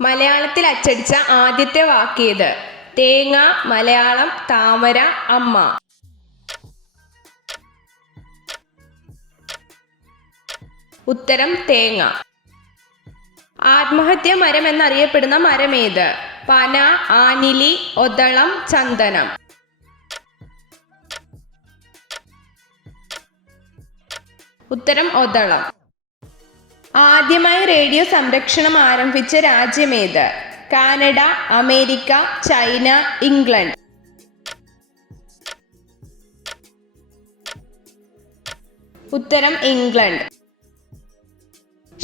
മലയാളത്തിൽ അച്ചടിച്ച ആദ്യത്തെ വാക്കേത്? തേങ്ങ, മലയാളം, താമര, അമ്മ. ഉത്തരം തേങ്ങ. ആത്മഹത്യ മരം എന്നറിയപ്പെടുന്ന മരമേത്? പന, ആനിലി, ഒതളം, ചന്ദനം. ഉത്തരം ഒതളം. ആദ്യമായി റേഡിയോ സംരക്ഷണം ആരംഭിച്ച രാജ്യമേത്? Canada, America, China, England. ഉത്തരം ഇംഗ്ലണ്ട്.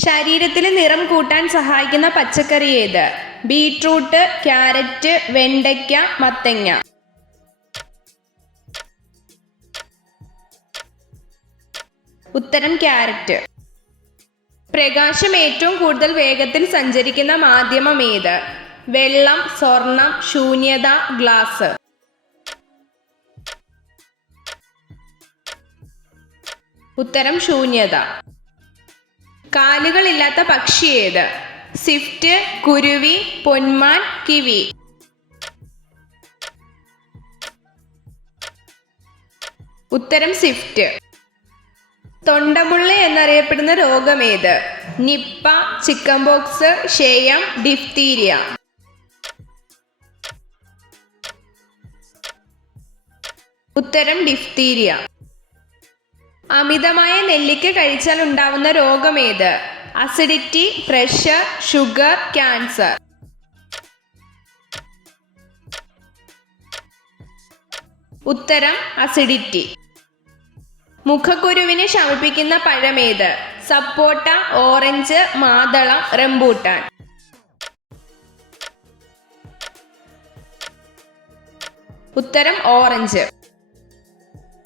ശരീരത്തിലെ നിറം കൂട്ടാൻ സഹായിക്കുന്ന പച്ചക്കറി ഏത്? ബീട്രൂട്ട്, ക്യാരറ്റ്, വെണ്ടയ്ക്ക, മത്തങ്ങ. ഉത്തരം ക്യാരറ്റ്. പ്രകാശം ഏറ്റവും കൂടുതൽ വേഗത്തിൽ സഞ്ചരിക്കുന്ന മാധ്യമം ഏത്? വെള്ളം, സ്വർണം, ശൂന്യത, ഗ്ലാസ്. ഉത്തരം ശൂന്യത. കാലുകളില്ലാത്ത പക്ഷി ഏത്? സ്വിഫ്റ്റ്, കുരുവി, പൊന്മാൻ, കിവി. ഉത്തരം സ്വിഫ്റ്റ്. തൊണ്ടമുള്ള എന്നറിയപ്പെടുന്ന രോഗമേത്? നിപ്പ, ചിക്കൻ പോക്സ്, ക്ഷയം, ഡിഫ്തീരിയ. ഉത്തരം ഡിഫ്തീരിയ. അമിതമായ നെല്ലിക്ക കഴിച്ചാൽ ഉണ്ടാവുന്ന രോഗമേത്? Acidity, pressure, sugar, cancer. ഉത്തരം അസിഡിറ്റി. മുഖക്കുരുവിനെ ശമിപ്പിക്കുന്ന പഴമേത്? സപ്പോട്ട, ഓറഞ്ച്, മാതളം, റംബൂട്ടാൻ. ഉത്തരം ഓറഞ്ച്.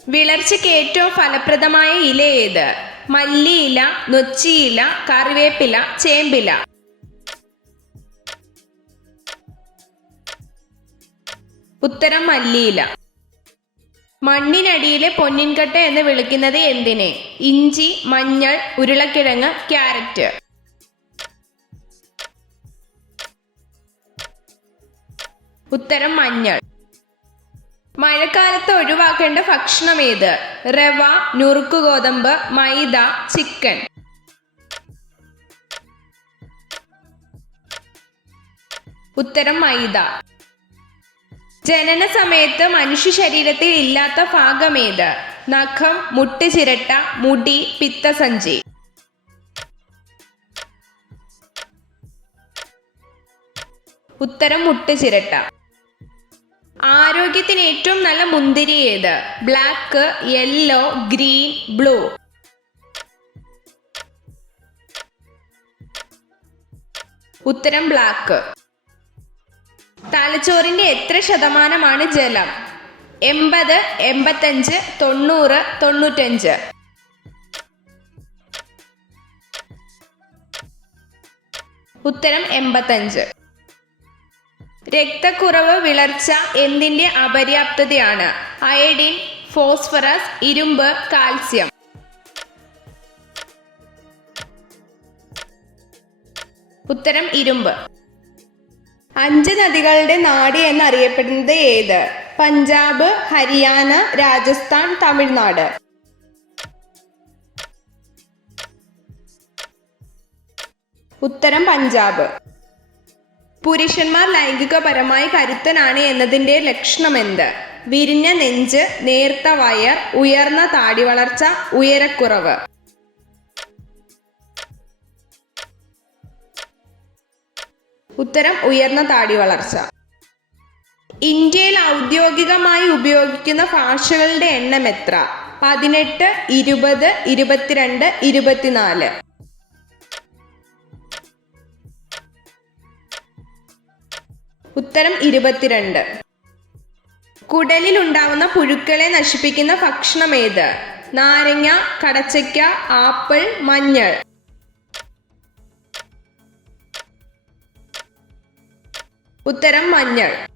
വിളർച്ചയ്ക്ക് ഏറ്റവും ഫലപ്രദമായ ഇല ഏത്? മല്ലിയില, നൊച്ചിയില, കറിവേപ്പില, ചേമ്പില. ഉത്തരം മല്ലിയില. മണ്ണിനടിയിലെ പൊന്നിൻകട്ട എന്ന് വിളിക്കുന്നത് എന്തിനെ? ഇഞ്ചി, മഞ്ഞൾ, ഉരുളക്കിഴങ്ങ്, ക്യാരറ്റ്. ഉത്തരം മഞ്ഞൾ. മഴക്കാലത്ത് ഒഴിവാക്കേണ്ട ഭക്ഷണം ഏത്? റവ, നുറുക്ക് ഗോതമ്പ്, മൈദ, ചിക്കൻ. ഉത്തരം മൈദ. ജനന സമയത്ത് മനുഷ്യ ശരീരത്തിൽ ഇല്ലാത്ത ഭാഗമേത്? നഖം, മുട്ടുചിരട്ട, മുടി, പിത്തസഞ്ചി. ഉത്തരം മുട്ടുചിരട്ട. ആരോഗ്യത്തിന് ഏറ്റവും നല്ല മുന്തിരി ഏത്? Black, yellow, green, blue. ഉത്തരം ബ്ലാക്ക്. തലച്ചോറിന്റെ എത്ര ശതമാനമാണ് ജലം? 80, 85, 90, 95. ഉത്തരം 85. രക്തക്കുറവ് വിളർച്ച എന്തിന്റെ അപര്യാപ്തതയാണ്? അയഡിൻ, ഫോസ്ഫറസ്, ഇരുമ്പ്, കാൽസ്യം. ഉത്തരം ഇരുമ്പ്. 5 നദികളുടെ നാട് എന്നറിയപ്പെടുന്നത് ഏത്? പഞ്ചാബ്, ഹരിയാന, രാജസ്ഥാൻ, തമിഴ്നാട്. ഉത്തരം പഞ്ചാബ്. പുരുഷന്മാർ ലൈംഗികപരമായി കരുത്തനാണ് എന്നതിൻ്റെ ലക്ഷണമെന്ത്? വിരിഞ്ഞ നെഞ്ച്, നേർത്ത വയർ, ഉയർന്ന താടി വളർച്ച, ഉയരക്കുറവ്. ഉത്തരം ഉയർന്ന താടി വളർച്ച. ഇന്ത്യയിൽ ഔദ്യോഗികമായി ഉപയോഗിക്കുന്ന ഭാഷകളുടെ എണ്ണം എത്ര? 18, 20, 22, 24. ഉത്തരം 22. കുടലിൽ ഉണ്ടാവുന്ന പുഴുക്കളെ നശിപ്പിക്കുന്ന ഭക്ഷണം ഏത്? നാരങ്ങ, കടച്ചക്ക, ആപ്പിൾ, മഞ്ഞൾ. ഉത്തരം മഞ്ഞൾ.